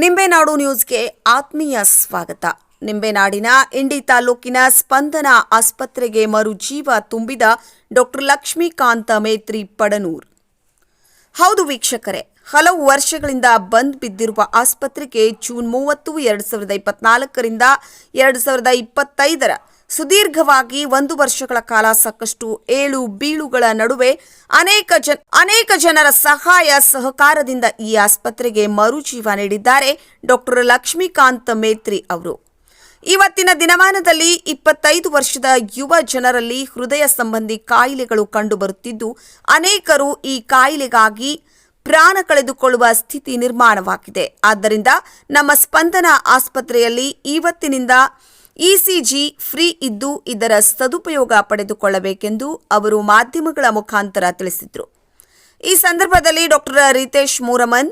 ನಿಂಬೆನಾಡು ನ್ಯೂಸ್ಗೆ ಆತ್ಮೀಯ ಸ್ವಾಗತ. ನಿಂಬೆನಾಡಿನ ಇಂಡಿ ತಾಲೂಕಿನ ಸ್ಪಂದನ ಆಸ್ಪತ್ರೆಗೆ ಮರುಜೀವ ತುಂಬಿದ ಡಾಕ್ಟರ್ ಲಕ್ಷ್ಮೀಕಾಂತ ಮೇತ್ರಿ ಪಡನೂರ್. ಹೌದು ವೀಕ್ಷಕರೇ, ಹಲವು ವರ್ಷಗಳಿಂದ ಬಂದ್ ಬಿದ್ದಿರುವ ಆಸ್ಪತ್ರೆಗೆ ಜೂನ್ 30, 2024ರಿಂದ 2025 ಸುದೀರ್ಘವಾಗಿ 1 ವರ್ಷಗಳ ಕಾಲ ಸಾಕಷ್ಟು ಏಳು ಬೀಳುಗಳ ನಡುವೆ ಅನೇಕ ಜನರ ಸಹಾಯ ಸಹಕಾರದಿಂದ ಈ ಆಸ್ಪತ್ರೆಗೆ ಮರುಜೀವ ನೀಡಿದ್ದಾರೆ ಡಾಕ್ಟರ್ ಲಕ್ಷ್ಮೀಕಾಂತ ಮೇತ್ರಿ ಅವರು. ಇವತ್ತಿನ ದಿನಮಾನದಲ್ಲಿ 25 ವರ್ಷದ ಯುವ ಜನರಲ್ಲಿ ಹೃದಯ ಸಂಬಂಧಿ ಕಾಯಿಲೆಗಳು ಕಂಡುಬರುತ್ತಿದ್ದು, ಅನೇಕರು ಈ ಕಾಯಿಲೆಗಾಗಿ ಪ್ರಾಣ ಕಳೆದುಕೊಳ್ಳುವ ಸ್ಥಿತಿ ನಿರ್ಮಾಣವಾಗಿದೆ. ಆದ್ದರಿಂದ ನಮ್ಮ ಸ್ಪಂದನ ಆಸ್ಪತ್ರೆಯಲ್ಲಿ ಇವತ್ತಿನಿಂದ ಇಸಿಜಿ ಫ್ರೀ ಇದ್ದು ಇದರ ಸದುಪಯೋಗ ಪಡೆದುಕೊಳ್ಳಬೇಕೆಂದು ಅವರು ಮಾಧ್ಯಮಗಳ ಮುಖಾಂತರ ತಿಳಿಸಿದರು. ಈ ಸಂದರ್ಭದಲ್ಲಿ doctor Ritesh Mooraman,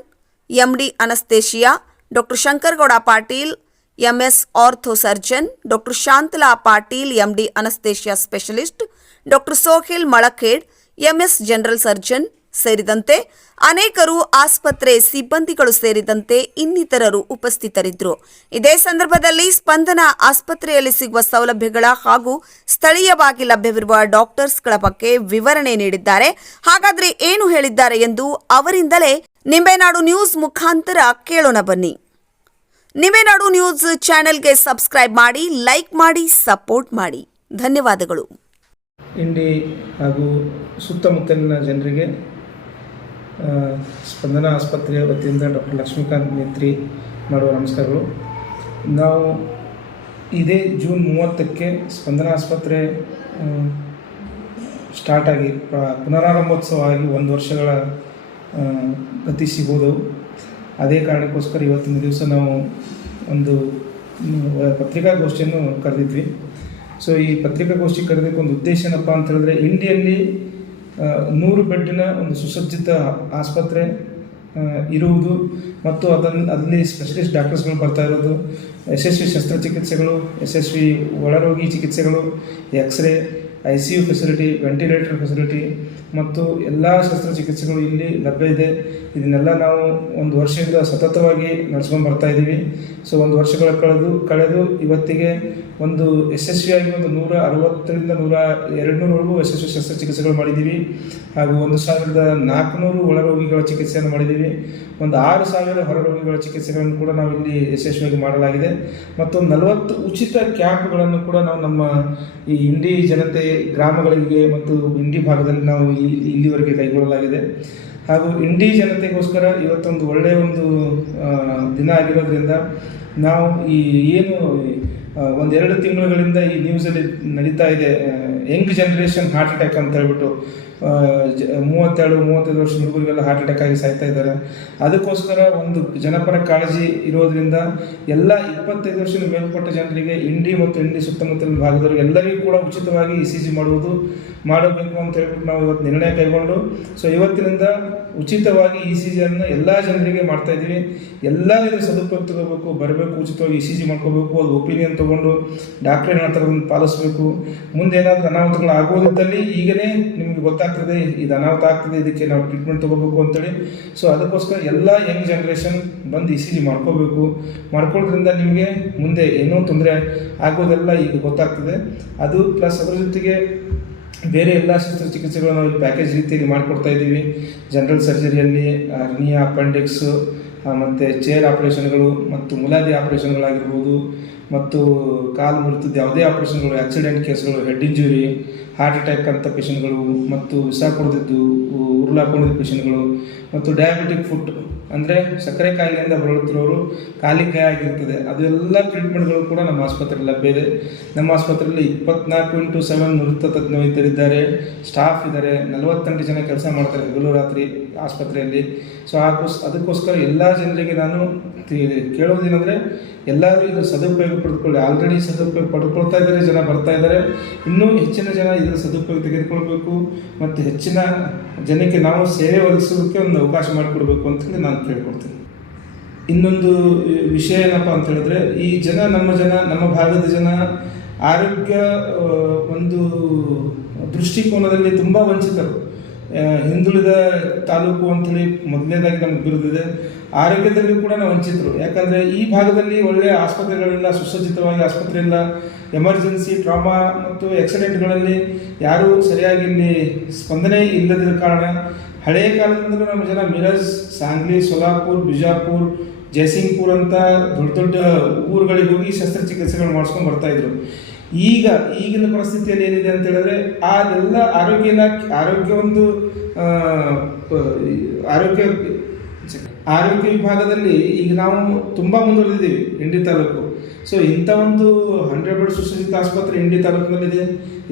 MD anaesthesia, doctor Shankargouda Patil, MS ortho surgeon, doctor Shantala Patil, MD anaesthesia specialist, doctor Sohail Malkhed, MS general surgeon ಸೇರಿದಂತೆ ಅನೇಕರು, ಆಸ್ಪತ್ರೆ ಸಿಬ್ಬಂದಿಗಳು ಸೇರಿದಂತೆ ಇನ್ನಿತರರು ಉಪಸ್ಥಿತರಿದ್ದರು. ಇದೇ ಸಂದರ್ಭದಲ್ಲಿ ಸ್ಪಂದನ ಆಸ್ಪತ್ರೆಯಲ್ಲಿ ಸಿಗುವ ಸೌಲಭ್ಯಗಳ ಹಾಗೂ ಸ್ಥಳೀಯವಾಗಿ ಲಭ್ಯವಿರುವ ಡಾಕ್ಟರ್ಸ್ಗಳ ಬಗ್ಗೆ ವಿವರಣೆ ನೀಡಿದ್ದಾರೆ. ಹಾಗಾದರೆ ಏನು ಹೇಳಿದ್ದಾರೆ ಎಂದು ಅವರಿಂದಲೇ ನಿಂಬೆನಾಡು ನ್ಯೂಸ್ ಮುಖಾಂತರ ಕೇಳೋಣ ಬನ್ನಿ. ನಿಂಬೆನಾಡು ನ್ಯೂಸ್ ಚಾನೆಲ್ಗೆ ಸಬ್ಸ್ಕ್ರೈಬ್ ಮಾಡಿ, ಲೈಕ್ ಮಾಡಿ, ಸಪೋರ್ಟ್ ಮಾಡಿ. ಧನ್ಯವಾದಗಳು. ಇಂಡಿ ಹಾಗೂ ಸುತ್ತಮುತ್ತಲಿನ ಜನರಿಗೆ ಸ್ಪಂದನ ಆಸ್ಪತ್ರೆಯ ವತಿಯಿಂದ ಡಾಕ್ಟರ್ ಲಕ್ಷ್ಮೀಕಾಂತ್ ಮೇತ್ರಿ ಮಾಡುವ ನಮಸ್ಕಾರಗಳು. ನಾವು ಇದೇ ಜೂನ್ 30ಕ್ಕೆ ಸ್ಪಂದನ ಆಸ್ಪತ್ರೆ ಸ್ಟಾರ್ಟ್ ಆಗಿ ಪುನರಾರಂಭೋತ್ಸವ ಆಗಿ 1 ವರ್ಷಗಳ ಗತಿಸಿ ಹೋದವು. ಅದೇ ಕಾರಣಕ್ಕೋಸ್ಕರ ಇವತ್ತಿನ ದಿವಸ ನಾವು ಒಂದು ಪತ್ರಿಕಾಗೋಷ್ಠಿಯನ್ನು ಕರೆದಿದ್ವಿ. ಸೊ ಈ ಪತ್ರಿಕಾಗೋಷ್ಠಿ ಕರೆದಕ್ಕೆ ಒಂದು ಉದ್ದೇಶ ಏನಪ್ಪ ಅಂತ ಹೇಳಿದ್ರೆ, ಇಂಡಿಯಲ್ಲಿ 100 ಬೆಡ್ಡಿನ ಒಂದು ಸುಸಜ್ಜಿತ ಆಸ್ಪತ್ರೆ ಇರುವುದು ಮತ್ತು ಅಲ್ಲಿ ಸ್ಪೆಷಲಿಸ್ಟ್ ಡಾಕ್ಟರ್ಸ್ಗಳು ಬರ್ತಾ ಇರೋದು, ಯಶಸ್ವಿ ಶಸ್ತ್ರಚಿಕಿತ್ಸೆಗಳು, ಯಶಸ್ವಿ ಒಳರೋಗಿ ಚಿಕಿತ್ಸೆಗಳು, x ray, ICU facility, ventilator facility ಮತ್ತು ಎಲ್ಲ ಶಸ್ತ್ರಚಿಕಿತ್ಸೆಗಳು ಇಲ್ಲಿ ಲಭ್ಯ ಇದೆ. ಇದನ್ನೆಲ್ಲ ನಾವು 1 ವರ್ಷದಿಂದ ಸತತವಾಗಿ ನಡೆಸ್ಕೊಂಡು ಬರ್ತಾ ಇದ್ದೀವಿ. ಸೊ 1 ವರ್ಷಗಳ ಕಳೆದು ಇವತ್ತಿಗೆ ಒಂದು ಯಶಸ್ವಿಯಾಗಿ ಒಂದು 160ರಿಂದ 200ವರೆಗೂ ಯಶಸ್ವಿ ಶಸ್ತ್ರಚಿಕಿತ್ಸೆಗಳು ಮಾಡಿದ್ದೀವಿ. ಹಾಗೂ 1400 ಒಳರೋಗಿಗಳ ಚಿಕಿತ್ಸೆಯನ್ನು ಮಾಡಿದ್ದೀವಿ. ಒಂದು 6000 ಹೊರರೋಗಿಗಳ ಚಿಕಿತ್ಸೆಗಳನ್ನು ಕೂಡ ನಾವು ಇಲ್ಲಿ ಯಶಸ್ವಿಯಾಗಿ ಮಾಡಲಾಗಿದೆ. ಮತ್ತು 40 ಉಚಿತ ಕ್ಯಾಂಪ್ಗಳನ್ನು ಕೂಡ ನಾವು ನಮ್ಮ ಈ ಇಂಡಿ ಜನತೆ ಗ್ರಾಮಗಳಿಗೆ ಮತ್ತು ಇಂಡಿ ಭಾಗದಲ್ಲಿ ನಾವು ಇಲ್ಲಿವರೆಗೆ ಕೈಗೊಳ್ಳಲಾಗಿದೆ. ಹಾಗೂ ಇಂಡಿ ಜನತೆಗೋಸ್ಕರ ಇವತ್ತೊಂದು ಒಳ್ಳೆಯ ಒಂದು ದಿನ ಆಗಿರೋದ್ರಿಂದ ನಾವು ಈ ಏನು 1-2 ತಿಂಗಳುಗಳಿಂದ ಈ ನ್ಯೂಸಲ್ಲಿ ನಡೀತಾ ಇದೆ, ಯಂಗ್ ಜನರೇಷನ್ ಹಾರ್ಟ್ ಅಟ್ಯಾಕ್ ಅಂತ ಹೇಳ್ಬಿಟ್ಟು 32-35 ವರ್ಷ ಹುಡುಗರಿಗೆಲ್ಲ ಹಾರ್ಟ್ ಅಟ್ಯಾಕ್ ಆಗಿ ಸಾಯ್ತಾ ಇದ್ದಾರೆ. ಅದಕ್ಕೋಸ್ಕರ ಒಂದು ಜನಪರ ಕಾಳಜಿ ಇರೋದ್ರಿಂದ ಎಲ್ಲ 25 ವರ್ಷದ ಮೇಲ್ಪಟ್ಟ ಜನರಿಗೆ ಇಂಡಿ ಮತ್ತು ಇಂಡಿ ಸುತ್ತಮುತ್ತಲಿನ ಭಾಗದವರಿಗೆ ಎಲ್ಲರಿಗೂ ಕೂಡ ಉಚಿತವಾಗಿ ECG ಮಾಡಬೇಕು ಅಂತ ಹೇಳ್ಬಿಟ್ಟು ನಾವು ಇವತ್ತು ನಿರ್ಣಯ ಕೈಗೊಂಡು, ಸೊ ಇವತ್ತಿನಿಂದ ಉಚಿತವಾಗಿ ECGಯನ್ನು ಎಲ್ಲ ಜನರಿಗೆ ಮಾಡ್ತಾ ಇದ್ದೀವಿ. ಎಲ್ಲರಿಗೂ ಸದುಪಯೋಗ ತಗೋಬೇಕು, ಬರಬೇಕು, ಉಚಿತವಾಗಿ ECG ಮಾಡ್ಕೋಬೇಕು, ಅದು ಒಪಿನಿಯನ್ ತೊಗೊಂಡು ಡಾಕ್ಟ್ರ್ ಏನು ಹೇಳ್ತಾರೆ ಅದನ್ನು ಪಾಲಿಸಬೇಕು. ಮುಂದೆ ಏನಾದರೂ ಅನಾಹುತಗಳು ಆಗೋದಿದ್ದಲ್ಲಿ ಈಗಲೇ ನಿಮಗೆ ಗೊತ್ತಾಗ್ತದೆ ಇದು ಅನಾಹುತ ಆಗ್ತದೆ, ಇದಕ್ಕೆ ನಾವು ಟ್ರೀಟ್ಮೆಂಟ್ ತೊಗೋಬೇಕು ಅಂತೇಳಿ. ಸೊ ಅದಕ್ಕೋಸ್ಕರ ಎಲ್ಲ ಯಂಗ್ ಜನರೇಷನ್ ಬಂದು ECG ಮಾಡ್ಕೊಳ್ಳೋದ್ರಿಂದ ನಿಮಗೆ ಮುಂದೆ ಏನೋ ತೊಂದರೆ ಆಗೋದೆಲ್ಲ ಈಗ ಗೊತ್ತಾಗ್ತದೆ. ಅದು ಪ್ಲಸ್ ಅದರ ಜೊತೆಗೆ ಬೇರೆ ಎಲ್ಲ ಶಸ್ತ್ರಚಿಕಿತ್ಸೆಗಳು ನಾವು ಪ್ಯಾಕೇಜ್ ರೀತಿಯಲ್ಲಿ ಮಾಡಿಕೊಡ್ತಾ ಇದ್ದೀವಿ. ಜನರಲ್ ಸರ್ಜರಿಯಲ್ಲಿ ಹರ್ನಿಯಾ, ಅಪೆಂಡಿಕ್ಸು ಮತ್ತು ಚೇರ್ ಆಪ್ರೇಷನ್ಗಳು ಮತ್ತು ಮುಲಾದಿ ಆಪ್ರೇಷನ್ಗಳಾಗಿರ್ಬೋದು, ಮತ್ತು ಕಾಲು ಮುರಿತದ್ದು ಯಾವುದೇ ಆಪ್ರೇಷನ್ಗಳು, ಆಕ್ಸಿಡೆಂಟ್ ಕೇಸ್ಗಳು, ಹೆಡ್ ಇಂಜುರಿ, ಹಾರ್ಟ್ ಅಟ್ಯಾಕ್ ಅಂತ ಪೇಷಂಟ್ಗಳು, ಮತ್ತು ವಿಷ ಕುಡಿದಿದ್ದು ಉರುಳಾಕೊಂಡಿದ್ದ ಪೇಷಂಟ್ಗಳು, ಮತ್ತು ಡಯಾಬಿಟಿಕ್ ಫುಟ್ ಅಂದರೆ ಸಕ್ಕರೆ ಕಾಯಿಲೆಯಿಂದ ಬಳಲುತ್ತಿರೋರು, ಕಾಲಿಗೆ ಗಾಯ ಆಗಿರ್ತದೆ, ಅದೆಲ್ಲ ಟ್ರೀಟ್ಮೆಂಟ್ಗಳು ಕೂಡ ನಮ್ಮ ಆಸ್ಪತ್ರೆಯಲ್ಲಿ ಲಭ್ಯ ಇದೆ. ನಮ್ಮ ಆಸ್ಪತ್ರೆಯಲ್ಲಿ 24x7 ನುರಿತ ತಜ್ಞ ವೈದ್ಯರಿದ್ದಾರೆ, ಸ್ಟಾಫ್ ಇದ್ದಾರೆ, 48 ಜನ ಕೆಲಸ ಮಾಡ್ತಾರೆ ಹಗಲು ರಾತ್ರಿ ಆಸ್ಪತ್ರೆಯಲ್ಲಿ. ಸೊ ಅದಕ್ಕೋಸ್ಕರ ಎಲ್ಲ ಜನರಿಗೆ ನಾನು ಕೇಳೋದೇನೆಂದರೆ, ಎಲ್ಲರೂ ಇದು ಸದುಪಯೋಗ ಪಡೆದುಕೊಳ್ಳಿ. ಆಲ್ರೆಡಿ ಸದುಪಯೋಗ ಪಡ್ಕೊಳ್ತಾ ಇದ್ದಾರೆ, ಜನ ಬರ್ತಾ ಇದ್ದಾರೆ. ಇನ್ನೂ ಹೆಚ್ಚಿನ ಜನ ಇದರ ಸದುಪಯೋಗ ತೆಗೆದುಕೊಳ್ಬೇಕು ಮತ್ತು ಹೆಚ್ಚಿನ ಜನಕ್ಕೆ ನಾವು ಸೇವೆ ಒದಗಿಸೋದಕ್ಕೆ ಒಂದು ಅವಕಾಶ ಮಾಡಿಕೊಡ್ಬೇಕು ಅಂತಂದು ನಾನು ಕೇಳ್ಕೊಡ್ತೀನಿ. ಇನ್ನೊಂದು ವಿಷಯ ಏನಪ್ಪ ಅಂತ ಹೇಳಿದ್ರೆ, ಈ ನಮ್ಮ ಭಾಗದ ಜನ ಆರೋಗ್ಯ ಒಂದು ದೃಷ್ಟಿಕೋನದಲ್ಲಿ ತುಂಬ ವಂಚಿತರು. ಹಿಂದುಳಿದ ತಾಲೂಕು ಅಂಥೇಳಿ ಮೊದಲನೇದಾಗಿ ನಮ್ಗೆ ಬಿರುದಿದೆ. ಆರೋಗ್ಯದಲ್ಲಿ ಕೂಡ ನಾವು ವಂಚಿತರು. ಯಾಕಂದರೆ ಈ ಭಾಗದಲ್ಲಿ ಒಳ್ಳೆಯ ಆಸ್ಪತ್ರೆಗಳಿಲ್ಲ, ಸುಸಜ್ಜಿತವಾಗಿ ಆಸ್ಪತ್ರೆ ಇಲ್ಲ. ಎಮರ್ಜೆನ್ಸಿ, ಟ್ರಾಮಾ ಮತ್ತು ಆಕ್ಸಿಡೆಂಟ್ಗಳಲ್ಲಿ ಯಾರೂ ಸರಿಯಾಗಿ ಇಲ್ಲಿ ಸ್ಪಂದನೆ ಇಲ್ಲದ ಕಾರಣ ಹಳೆಯ ಕಾಲದಿಂದಲೂ ನಮ್ಮ ಜನ ಮಿರಜ್, ಸಾಂಗ್ಲಿ, ಸೋಲಾಪುರ್, ಬಿಜಾಪುರ್, ಜಯಸಿಂಗ್ಪುರ್ ಅಂತ ದೊಡ್ಡ ದೊಡ್ಡ ಊರುಗಳಿಗೆ ಹೋಗಿ ಶಸ್ತ್ರಚಿಕಿತ್ಸೆಗಳು ಮಾಡಿಸ್ಕೊಂಡು ಬರ್ತಾಯಿದ್ರು. ಈಗಿನ ಪರಿಸ್ಥಿತಿಯಲ್ಲಿ ಏನಿದೆ ಅಂತ ಹೇಳಿದ್ರೆ ಅದೆಲ್ಲ ಆರೋಗ್ಯ ವಿಭಾಗದಲ್ಲಿ ಈಗ ನಾವು ತುಂಬ ಮುಂದುವರೆದಿದ್ದೀವಿ ಇಂಡಿ ತಾಲೂಕು. ಸೊ ಇಂಥ ಒಂದು 100 ಬೆಡ್ ಸುಸಜ್ಜಿತ ಆಸ್ಪತ್ರೆ ಇಂಡಿ ತಾಲೂಕಿನಲ್ಲಿದೆ.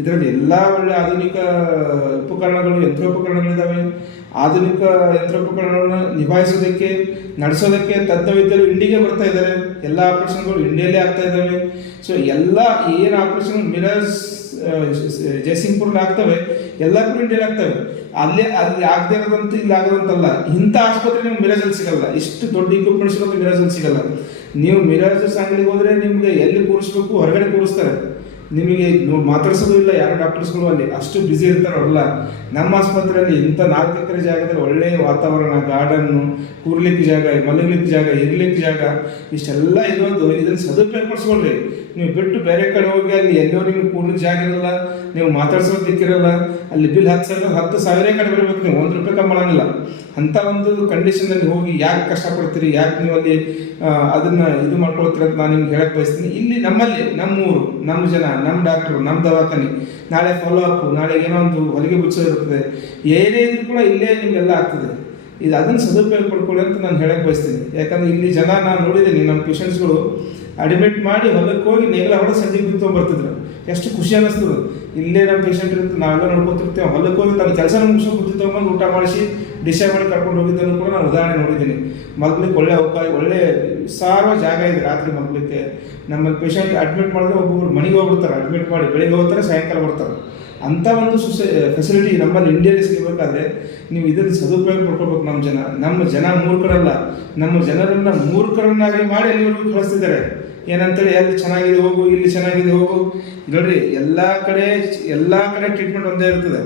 ಇದರಲ್ಲಿ ಎಲ್ಲ ಒಳ್ಳೆ ಆಧುನಿಕ ಯಂತ್ರೋಪಕರಣಗಳಿದ್ದಾವೆ. ಆಧುನಿಕ ಯಂತ್ರೋಪಕರಣಗಳನ್ನು ನಿಭಾಯಿಸೋದಕ್ಕೆ, ನಡೆಸೋದಕ್ಕೆ ತಜ್ಞವಿದ್ದರು ಇಂಡಿಗೆ ಬರ್ತಾ ಇದ್ದಾರೆ. ಎಲ್ಲ ಆಪರೇಷನ್ಗಳು ಇಂಡಿಯಲ್ಲೇ ಆಗ್ತಾ ಇದ್ದಾವೆ. ಸೊ ಎಲ್ಲ ಏನು ಆಪರೇಷನ್ ಮಿರಜ್, ಜಯಸಿಂಗ್ಪುರ್ನಲ್ಲಿ ಆಗ್ತವೆ, ಎಲ್ಲಕ್ಕೂ ಇಂಡಿಯಲ್ಲಿ ಆಗ್ತವೆ. ಅಲ್ಲಿ ಆಗದೆ ಇರೋದಂತೂ ಇಲ್ಲಿ ಆಗೋದಂತಲ್ಲ. ಇಂಥ ಆಸ್ಪತ್ರೆ ನಿಮ್ಗೆ ಮಿರಾಜಲ್ಲಿ ಸಿಗಲ್ಲ. ಇಷ್ಟು ದೊಡ್ಡ ಇಕ್ವಿಪ್ಮೆಂಟ್ಸ್ ಇರೋದು ಮಿರಾಜಲ್ಲಿ ಸಿಗಲ್ಲ. ನೀವು ಮಿರಾಜ್ ಸಾಂಗ್ಲಿಗೆ ಹೋದರೆ ನಿಮಗೆ ಎಲ್ಲಿ ಕೂರಿಸ್ಬೇಕು ಹೊರಗಡೆ ಕೂರಿಸ್ತಾರೆ. ನಿಮಗೆ ಮಾತಾಡ್ಸೋದು ಇಲ್ಲ ಯಾರು ಡಾಕ್ಟರ್ಸ್ಗಳು, ಅಲ್ಲಿ ಅಷ್ಟು ಬ್ಯುಸಿ ಇರ್ತಾರೆ ಅವರೆಲ್ಲ. ನಮ್ಮ ಆಸ್ಪತ್ರೆಯಲ್ಲಿ ಇಂಥ 4 ಎಕರೆ ಜಾಗದಲ್ಲಿ ಒಳ್ಳೆಯ ವಾತಾವರಣ, ಗಾರ್ಡನ್ನು, ಕೂರ್ಲಿಕ್ಕೆ ಜಾಗ, ಮಲಗಲಿಕ್ಕೆ ಜಾಗ, ಇರ್ಲಿಕ್ಕೆ ಜಾಗ, ಇಷ್ಟೆಲ್ಲ ಇರೋದು. ಇದನ್ನು ಸದುಪಯೋಗ ಪಡಿಸ್ಕೊಳ್ರಿ. ನೀವು ಬಿಟ್ಟು ಬೇರೆ ಕಡೆ ಹೋಗಿ ಅಲ್ಲಿ ಎಲ್ಲೋ ನಿಮ್ಗೆ ಕೂರ್ಲಿಕ್ಕೆ ಜಾಗ ಇರಲ್ಲ, ನೀವು ಮಾತಾಡ್ಸೋದಿಕ್ಕಿರಲ್ಲ, ಅಲ್ಲಿ ಬಿಲ್ 10,000 ಕಡೆ ಬರಬೇಕು, ನೀವು 1 ರೂಪಾಯಿ ಕಮ್ಮಿ ಮಾಡೋಂಗಿಲ್ಲ. ಅಂಥ ಒಂದು ಕಂಡೀಷನಲ್ಲಿ ಹೋಗಿ ಯಾಕೆ ಕಷ್ಟಪಡ್ತೀರಿ, ಯಾಕೆ ನೀವು ಅಲ್ಲಿ ಅದನ್ನು ಇದು ಮಾಡ್ಕೊಳ್ತೀರಿ ಅಂತ ನಾನು ನಿಮ್ಗೆ ಹೇಳಕ್ಕೆ ಬಯಸ್ತೀನಿ. ಇಲ್ಲಿ ನಮ್ಮಲ್ಲಿ, ನಮ್ಮೂರು, ನಮ್ಮ ಜನ, ನಮ್ಮ ಡಾಕ್ಟ್ರು, ನಮ್ಮ ದವಾಖಾನೆ, ನಾಳೆ ಫಾಲೋ ಅಪ್, ನಾಳೆ ಏನೋ ಒಂದು ಹೊಲಿಗೆ ಬಿಚ್ಚೋದು ಇರ್ತದೆ, ಏನೇ ಇದ್ರೂ ಕೂಡ ಇಲ್ಲೇ ನಿಮಗೆಲ್ಲ ಆಗ್ತದೆ. ಅದನ್ನು ಸದುಪಯೋಗ ಪಡ್ಕೊಳ್ಳಿ ಅಂತ ನಾನು ಹೇಳಕ್ಕೆ ಬಯಸ್ತೀನಿ. ಯಾಕಂದರೆ ಇಲ್ಲಿ ಜನ ನಾನು ನೋಡಿದ್ದೀನಿ, ನಮ್ಮ ಪೇಷಂಟ್ಸ್ಗಳು ಅಡ್ಮಿಟ್ ಮಾಡಿ ಹೊಲಕ್ಕೆ ಹೋಗಿ ನೆಗಲ ಹೊಡೆದು ಸಂಜೆಗೆ ಬಿತ್ತೊಂಬರ್ತಿದ್ರು. ಎಷ್ಟು ಖುಷಿ ಅನ್ನಿಸ್ತದೆ. ಇಲ್ಲೇ ನಮ್ಮ ಪೇಷಂಟ್ ಇರುತ್ತೆ, ನಾವೆಲ್ಲ ನೋಡ್ಕೊತಿರ್ತೇವೆ, ಹೊಲಕ್ಕೆ ಹೋಗಿ ತನ್ನ ಕೆಲಸ ಮುಗಿಸೋ ಬುದ್ಧಿ ತೊಗೊಂಡು ಊಟ ಮಾಡಿಸಿ ಡಿಸೈಡ್ ಮಾಡಿ ಕರ್ಕೊಂಡು ಹೋಗಿದ್ದನ್ನು ಕೂಡ ನಾನು ಉದಾಹರಣೆ ನೋಡಿದ್ದೀನಿ. ಮಲ್ಗಲಿಕ್ಕೆ ಒಳ್ಳೆ ಅವಕಾಶ, ಒಳ್ಳೆ ಸಾರುವ ಜಾಗ ಇದೆ ರಾತ್ರಿ ಮಲ್ಗಲಿಕ್ಕೆ. ನಮ್ಮಲ್ಲಿ ಪೇಷಂಟ್ ಅಡ್ಮಿಟ್ ಮಾಡಿದ್ರೆ ಒಬ್ಬೊಬ್ರು ಮನೆಗೆ ಹೋಗ್ಬಿಡ್ತಾರೆ, ಅಡ್ಮಿಟ್ ಮಾಡಿ ಬೆಳಿಗ್ಗೆ ಹೋಗ್ತಾರೆ, ಸಾಯಂಕಾಲ ಬರ್ತಾರೆ. ಅಂಥ ಒಂದು ಫೆಸಿಲಿಟಿ ನಮ್ಮಲ್ಲಿ ಇಂಡಿಯಲ್ಲಿ ಸಿಗಬೇಕಾದ್ರೆ ನೀವು ಇದನ್ನು ಸದುಪಯೋಗ ಪಡ್ಕೊಳ್ಬೇಕು. ನಮ್ಮ ಜನ ಮೂರ್ಖರಲ್ಲ. ನಮ್ಮ ಜನರನ್ನು ಮೂರ್ಖರನ್ನಾಗಿ ಮಾಡಿ ಅಲ್ಲಿವರೆಗೂ ಕಳಿಸ್ತಿದ್ದಾರೆ. ಏನಂತೇಳಿ ಅಲ್ಲಿ ಚೆನ್ನಾಗಿದೆ ಹೋಗು, ಇಲ್ಲಿ ಚೆನ್ನಾಗಿದೆ ಹೋಗು. ನೋಡ್ರಿ, ಎಲ್ಲ ಕಡೆ ಟ್ರೀಟ್ಮೆಂಟ್ ಒಂದೇ ಇರ್ತದೆ.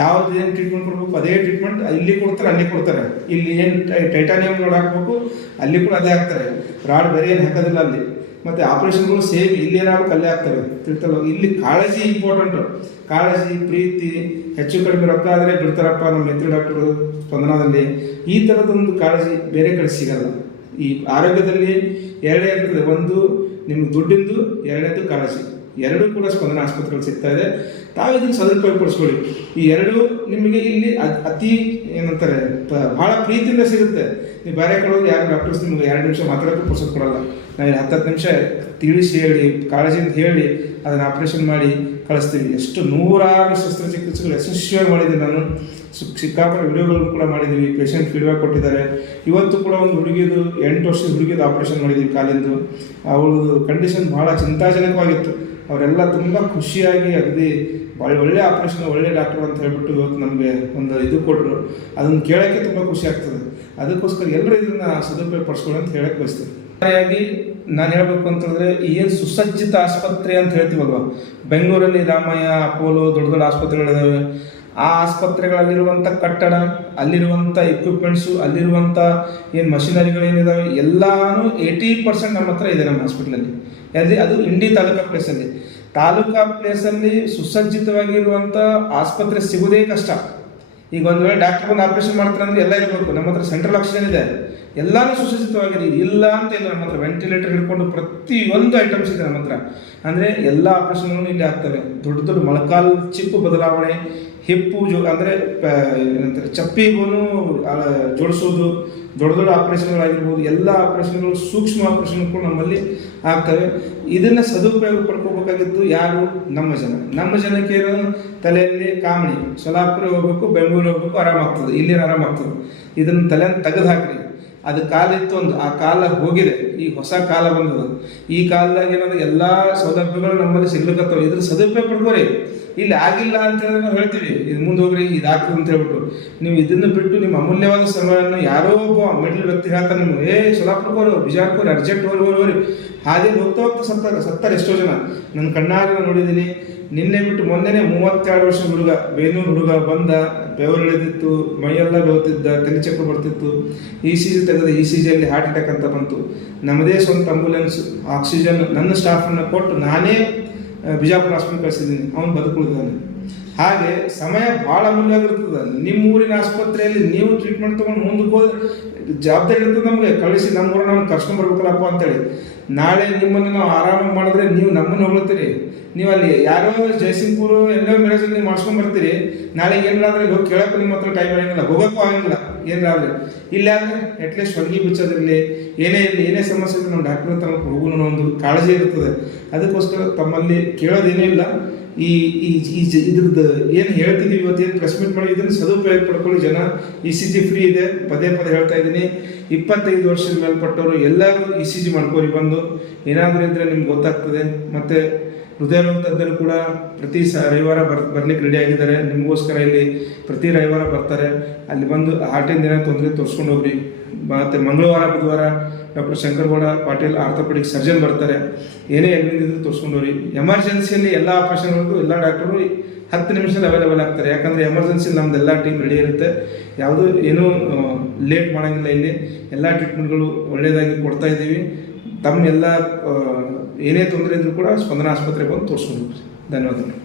ಯಾವ್ದು ಏನು ಟ್ರೀಟ್ಮೆಂಟ್ ಕೊಡ್ಬೇಕು ಅದೇ ಟ್ರೀಟ್ಮೆಂಟ್ ಇಲ್ಲಿ ಕೊಡ್ತಾರೆ, ಅಲ್ಲಿ ಕೊಡ್ತಾರೆ. ಇಲ್ಲಿ ಏನು ಟೈಟಾನಿಯಂ ರೋಡ್ ಹಾಕಬೇಕು ಅಲ್ಲಿ ಕೂಡ ಅದೇ ಹಾಕ್ತಾರೆ. ರಾಡ್ ಬೇರೆ ಏನು ಹಾಕೋದಿಲ್ಲ ಅಲ್ಲಿ. ಮತ್ತು ಆಪ್ರೇಷನ್ಗಳು ಸೇಮ್ ಇಲ್ಲಿ ಏನಾಗಬೇಕು ಅಲ್ಲೇ ಆಗ್ತವೆ, ತಿಳ್ತಲ್ಲ. ಇಲ್ಲಿ ಕಾಳಜಿ ಇಂಪಾರ್ಟೆಂಟು. ಕಾಳಜಿ, ಪ್ರೀತಿ, ಹೆಚ್ಚು ಕಡಿಮೆ ರೊಕ್ಕ ಆದರೆ ಬಿಡ್ತಾರಪ್ಪ ನಮ್ಮ ಮಿತ್ರ ಡಾಕ್ಟರು ಸ್ಪಂದನದಲ್ಲಿ. ಈ ಥರದೊಂದು ಕಾಳಜಿ ಬೇರೆ ಕಡೆ ಸಿಗಲ್ಲ. ಈ ಆರೋಗ್ಯದಲ್ಲಿ ಎರಡೇ ಇರ್ತದೆ. ಒಂದು ನಿಮ್ಗೆ ದುಡ್ಡಿಂದು, ಎರಡನೇದು ಕಾಳಜಿ. ಎರಡೂ ಕೂಡ ಸ್ಪಂದನ ಆಸ್ಪತ್ರೆಗಳು ಸಿಗ್ತಾ ಇದೆ. ತಾವು ಇದನ್ನು ಸದುಪಯೋಗ ಪಡಿಸ್ಕೊಳ್ಳಿ. ಈ ಎರಡೂ ನಿಮಗೆ ಇಲ್ಲಿ ಅತಿ ಏನಂತಾರೆ ಭಾಳ ಪ್ರೀತಿಯಿಂದ ಸಿಗುತ್ತೆ. ನೀವು ಬೇರೆ ಕಡೆ ಹೋಗಿ ಯಾರು ಡಾಕ್ಟರ್ಸ್ ನಿಮ್ಗೆ 2 ನಿಮಿಷ ಮಾತಾಡೋಕ್ಕೂ ಪುರ್ಸೊತ್ತು ಕೊಡಲ್ಲ. ನಾವು 10 ನಿಮಿಷ ತಿಳಿಸಿ ಹೇಳಿ, ಕಾಳಜಿಯಿಂದ ಹೇಳಿ ಅದನ್ನು ಆಪ್ರೇಷನ್ ಮಾಡಿ ಕಳಿಸ್ತೀವಿ. ಎಷ್ಟು 100 ಶಸ್ತ್ರಚಿಕಿತ್ಸೆಗಳು ಯಶಸ್ವಿಯಾಗಿ ಮಾಡಿದ್ದೀನಿ ನಾನು. ಸಿಕ್ಕಾಪಟ್ಟೆ ವಿಡಿಯೋಗಳು ಕೂಡ ಮಾಡಿದ್ದೀವಿ. ಪೇಷಂಟ್ ಫೀಡ್ಬ್ಯಾಕ್ ಕೊಟ್ಟಿದ್ದಾರೆ. ಇವತ್ತು ಕೂಡ ಒಂದು ಹುಡುಗಿದು 8 ವರ್ಷದ ಹುಡುಗಿದು ಆಪ್ರೇಷನ್ ಮಾಡಿದ್ದೀವಿ ಕಾಲಿಂದು. ಅವಳದು ಕಂಡೀಷನ್ ಭಾಳ ಚಿಂತಾಜನಕವಾಗಿತ್ತು. ಅವರೆಲ್ಲ ತುಂಬ ಖುಷಿಯಾಗಿ ಅಗದಿ ಒಳ್ಳೆ ಆಪ್ರೇಷನ್, ಒಳ್ಳೆ ಡಾಕ್ಟರ್ ಅಂತ ಹೇಳ್ಬಿಟ್ಟು ಇವತ್ತು ನಮಗೆ ಒಂದು ಇದು ಕೊಟ್ಟರು. ಅದನ್ನು ಕೇಳೋಕ್ಕೆ ತುಂಬ ಖುಷಿ ಆಗ್ತದೆ. ಅದಕ್ಕೋಸ್ಕರ ಎಲ್ಲರೂ ಇದನ್ನು ಸದುಪಯೋಗ ಪಡಿಸ್ಕೊಳ್ಳಿ ಅಂತ ಹೇಳಕ್ಕೆ ಬಯಸ್ತೀನಿ. ಹಾಗಾಗಿ ನಾನು ಹೇಳಬೇಕು ಅಂತಂದರೆ, ಏನು ಸುಸಜ್ಜಿತ ಆಸ್ಪತ್ರೆ ಅಂತ ಹೇಳ್ತೀವಲ್ವ, ಬೆಂಗಳೂರಲ್ಲಿ ರಾಮಯ್ಯ, ಅಪೋಲೋ ದೊಡ್ಡ ದೊಡ್ಡ ಆಸ್ಪತ್ರೆಗಳಿದ್ದಾವೆ. ಆ ಆಸ್ಪತ್ರೆಗಳಲ್ಲಿರುವಂಥ ಕಟ್ಟಡ, ಅಲ್ಲಿರುವಂಥ ಇಕ್ವಿಪ್ಮೆಂಟ್ಸು, ಅಲ್ಲಿರುವಂಥ ಏನು ಮಷಿನರಿಗಳೇನಿದ್ದಾವೆ ಎಲ್ಲನೂ 80% ನಮ್ಮ ಹತ್ರ ಇದೆ ನಮ್ಮ ಹಾಸ್ಪಿಟ್ಲಲ್ಲಿ. ಅದು ಇಂಡಿ ತಾಲೂಕಾ ಪ್ಲೇಸಲ್ಲಿ. ತಾಲೂಕಾ ಪ್ಲೇಸಲ್ಲಿ ಸುಸಜ್ಜಿತವಾಗಿರುವಂಥ ಆಸ್ಪತ್ರೆ ಸಿಗೋದೇ ಕಷ್ಟ. ಈಗ ಒಂದು ವೇಳೆ ಡಾಕ್ಟರ್ ಬಂದು ಆಪ್ರೇಷನ್ ಮಾಡ್ತಾರೆ ಅಂದರೆ ಎಲ್ಲ ಇರಬೇಕು. ನಮ್ಮ ಹತ್ರ ಸೆಂಟ್ರಲ್ ಆಕ್ಸಿಜನ್ ಇದೆ, ಎಲ್ಲನೂ ಸುಸಜ್ಜಿತವಾಗಿದೆ. ಇಲ್ಲ ಅಂತ ಇಲ್ಲ. ನಮ್ಮ ಹತ್ರ ವೆಂಟಿಲೇಟರ್ ಹಿಡ್ಕೊಂಡು ಪ್ರತಿಯೊಂದು ಐಟಮ್ಸ್ ಇದೆ ನಮ್ಮ ಹತ್ರ. ಅಂದರೆ ಎಲ್ಲ ಆಪ್ರೇಷನ್ಗಳು ಇಲ್ಲಿ ಆಗ್ತವೆ. ದೊಡ್ಡ ದೊಡ್ಡ ಮೊಳಕಾಲು ಚಿಪ್ಪು ಬದಲಾವಣೆ, ಹಿಪ್ಪು ಅಂದರೆ ಏನಂತಾರೆ ಚಪ್ಪಿ ಬೋನು ಜೋಡಿಸೋದು, ದೊಡ್ಡ ದೊಡ್ಡ ಆಪ್ರೇಷನ್ಗಳಾಗಿರ್ಬೋದು, ಎಲ್ಲ ಆಪ್ರೇಷನ್ಗಳು, ಸೂಕ್ಷ್ಮ ಆಪ್ರೇಷನ್ಗಳು ನಮ್ಮಲ್ಲಿ ಆಗ್ತವೆ. ಇದನ್ನು ಸದುಪಯೋಗ ಪಡ್ಕೋಬೇಕಾಗಿದ್ದು ಯಾರು? ನಮ್ಮ ಜನಕ್ಕೆ ತಲೆಯಲ್ಲಿ ಕಾಮಣಿ, ಸೊಲಾಪುರ ಹೋಗ್ಬೇಕು, ಬೆಂಗಳೂರು ಹೋಗ್ಬೇಕು, ಆರಾಮಾಗ್ತದೆ, ಇಲ್ಲಿನ ಆರಾಮಾಗ್ತದೆ. ಇದನ್ನು ತಲೆಯನ್ನು ತೆಗೆದು ಹಾಕ್ರಿ. ಅದು ಕಾಲಿತ್ತು ಒಂದು, ಆ ಕಾಲ ಹೋಗಿದೆ, ಈ ಹೊಸ ಕಾಲ ಬಂದದ. ಈ ಕಾಲದಾಗ ಏನಾದ್ರೆ ಎಲ್ಲ ಸೌಲಭ್ಯಗಳು ನಮ್ಮಲ್ಲಿ ಸಿಗ್ಲಿಕ್ಕತ್ತವೆ. ಇದ್ರ ಸದುಪಯೋಗ ಪಡ್ಕೋರಿ. ಇಲ್ಲಿ ಆಗಿಲ್ಲ ಅಂತ ಹೇಳಿದ್ರೆ ನಾವು ಹೇಳ್ತೀವಿ ಇದು ಮುಂದೆ ಹೋಗ್ರಿ ಇದಾಗ್ತದೆ ಅಂತ ಹೇಳ್ಬಿಟ್ಟು ನೀವು ಇದನ್ನು ಬಿಟ್ಟು ನಿಮ್ಮ ಅಮೂಲ್ಯವಾದ ಸಮಯವನ್ನು ಯಾರೋ ಒಬ್ಬ ಮಿಡಲ್ ವ್ಯಕ್ತಿ ಹೇಳ್ತಾನೆ ನಿಮ್ಗೆ ಸೋಲಾಪುರಕ್ಕೆ ಹೋರಿ ಬಿಜಾಪುರ ಅರ್ಜೆಂಟ್ ಹೋರಿ ಹಾಗೆ ಹೋಗ್ತಾ ಸತ್ತಾರೆ ಎಷ್ಟೋ ಜನ ನನ್ನ ಕಣ್ಣಾರೆ ನೋಡಿದ್ದೀನಿ. ನಿನ್ನೆ ಬಿಟ್ಟು ಮೊನ್ನೆನೇ 32 ವರ್ಷದ ಹುಡುಗ ಬೇನೂರು ಹುಡುಗ ಬಂದ, ಬೆವರು ಇಳಿದಿತ್ತು, ಮೈಯೆಲ್ಲ ಬೆವತಿದ್ದ, ತಲೆ ಚಕ್ರ ಬರ್ತಿತ್ತು. ECG ತೆಗೆದ, ECGಯಲ್ಲಿ ಹಾರ್ಟ್ ಅಟ್ಯಾಕ್ ಅಂತ ಬಂತು. ನಮ್ಮದೇ ಸ್ವಂತ ಆಂಬುಲೆನ್ಸ್ ಆಕ್ಸಿಜನ್ ನನ್ನ ಸ್ಟಾಫನ್ನು ಕೊಟ್ಟು ನಾನೇ ಬಿಜಾಪುರ ಹಾಸ್ಪಿಟಲ್ ಕಳಿಸಿದ್ದೀನಿ, ಅವನು ಬದುಕುಳಿದಾನೆ. ಹಾಗೆ ಸಮಯ ಭಾಳ ಅಮೂಲ್ಯವಾಗಿರ್ತದೆ. ನಿಮ್ಮ ಊರಿನ ಆಸ್ಪತ್ರೆಯಲ್ಲಿ ನೀವು ಟ್ರೀಟ್ಮೆಂಟ್ ತೊಗೊಂಡು ಮುಂದಕ್ಕೆ ಹೋದ್ರೆ ಜವಾಬ್ದಾರಿ ಇರ್ತದೆ ನಮಗೆ, ಕಳಿಸಿ ನಮ್ಮೂರ ನಾವು ಕರ್ಸ್ಕೊಂಡ್ಬರ್ಬೇಕಲ್ಲಪ್ಪ ಅಂತೇಳಿ. ನಾಳೆ ನಿಮ್ಮನ್ನು ನಾವು ಆರಾಮಾಗಿ ಮಾಡಿದ್ರೆ ನೀವು ನಮ್ಮನ್ನು ಹೊಗಳ್ತೀರಿ. ನೀವು ಅಲ್ಲಿ ಯಾರೋ ಜಯಸಿಂಗ್ಪುರ ಎಲ್ಲೋ ಮ್ಯಾರೇಜಲ್ಲಿ ನೀವು ಮಾಡ್ಸ್ಕೊಂಡ್ಬರ್ತೀರಿ, ನಾಳೆ ಏನಾದ್ರೆ ಹೋಗಿ ಕೇಳೋಕೆ ನಿಮ್ಮ ಹತ್ರ ಟೈಮ್ ಆಗಿಲ್ಲ, ಹೋಗೋಕ್ಕೂ ಆಗಿಲ್ಲ. ಏನಾದ್ರೆ ಇಲ್ಲಾದರೆ ಅಟ್ಲೀಸ್ಟ್ ಹೊರಗೆ ಬಿಚ್ಚೋದಿರಲಿ, ಏನೇ ಇರಲಿ, ಏನೇ ಸಮಸ್ಯೆ ಇದ್ದರೆ ನಾವು ಡಾಕ್ಟರ್ ಹತ್ರ ಹೋಗೋಣ ಒಂದು ಕಾಳಜಿ ಇರ್ತದೆ. ಅದಕ್ಕೋಸ್ಕರ ತಮ್ಮಲ್ಲಿ ಕೇಳೋದೇನೂ ಇಲ್ಲ. ಇದ್ರದ್ದು ಏನು ಹೇಳ್ತಿದ್ದೀವಿ ಇವತ್ತೇನು ಪ್ರೆಸ್ ಮೀಟ್ ಮಾಡಿ ಇದನ್ನು ಸದುಪಯೋಗ ಪಡ್ಕೊಳ್ಳಿ ಜನ. ECG ಫ್ರೀ ಇದೆ, ಪದೇ ಹೇಳ್ತಾ ಇದ್ದೀನಿ. 25 ವರ್ಷದ ಮೇಲ್ಪಟ್ಟವರು ಎಲ್ಲರೂ ECG ಮಾಡ್ಕೋರಿ ಬಂದು. ಏನಾದರೂ ಇದ್ದರೆ ನಿಮ್ಗೆ ಗೊತ್ತಾಗ್ತದೆ. ಮತ್ತು ಹೃದಯರೋಗ ತಜ್ಞರು ಕೂಡ ಪ್ರತಿ ರವಿವಾರ ಬರ್ಲಿಕ್ಕೆ ರೆಡಿ ಆಗಿದ್ದಾರೆ. ನಿಮಗೋಸ್ಕರ ಇಲ್ಲಿ ಪ್ರತಿ ರವಿವಾರ ಬರ್ತಾರೆ. ಅಲ್ಲಿ ಬಂದು ಹಾರ್ಟಿನ ದಿನ ತೊಂದರೆ ತೋರಿಸ್ಕೊಂಡು ಹೋಗ್ರಿ. ಮತ್ತು ಮಂಗಳವಾರ ಬುಧವಾರ doctor Shankargouda Patil orthopaedic surgeon ಬರ್ತಾರೆ. ಏನೇ ಎಲ್ಲಿಂದಿದ್ರು ತೋರಿಸ್ಕೊಂಡು ಹೋಗ್ರಿ. ಎಮರ್ಜೆನ್ಸಿಯಲ್ಲಿ ಎಲ್ಲ ಆಪರೇಷನ್ಗಳಿಗೂ ಎಲ್ಲ ಡಾಕ್ಟರು 10 ನಿಮಿಷದಲ್ಲಿ ಅವೈಲೇಬಲ್ ಆಗ್ತಾರೆ. ಯಾಕಂದರೆ ಎಮರ್ಜೆನ್ಸಿಲಿ ನಮ್ದೆಲ್ಲ ಟೀಮ್ ರೆಡಿ ಇರುತ್ತೆ. ಯಾವುದೂ ಏನೂ ಲೇಟ್ ಮಾಡೋಂಗಿಲ್ಲ. ಇಲ್ಲಿ ಎಲ್ಲ ಟ್ರೀಟ್ಮೆಂಟ್ಗಳು ಒಳ್ಳೆಯದಾಗಿ ಕೊಡ್ತಾ ಇದ್ದೀವಿ. ತಮ್ಮ ಎಲ್ಲ ಏನೇ ತೊಂದರೆ ಇದ್ರೂ ಕೂಡ ಸ್ಪಂದನ ಆಸ್ಪತ್ರೆಗೆ ಬಂದು ತೋರಿಸ್ಕೊಂಡು ಹೋಗ್ರಿ. ಧನ್ಯವಾದಗಳು.